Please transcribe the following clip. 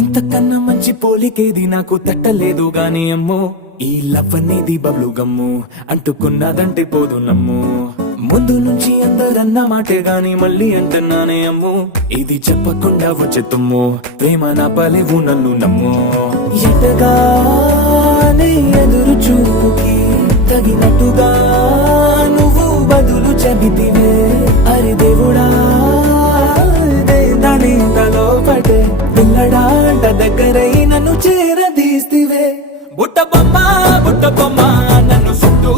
ఇంతకన్నా మంచి పోలికేది నాకు తట్టలేదు గాని అమ్మో, ఈ లవ్ అనేది బబ్లు గమ్ము, అంటుకున్నదంటే పోదు నమ్ము. ముందు నుంచి అందరన్న మాటే గాని మళ్ళీ అంటున్నానే అమ్ము, ఇది చెప్పకుండా వచ్చే తుమ్ము, ప్రేమ నా పలేవు నన్ను నమ్ము. ఎటగానే ఎదురు చూపుకి తగినట్టుగా నువ్వు బదులు చెబితివే, అరే దేవుడా దాని తలో పడే పిల్లడాంట దగ్గరై నన్ను చేరదీస్తివే. బుట్ట బొమ్మ నన్ను చుట్టూ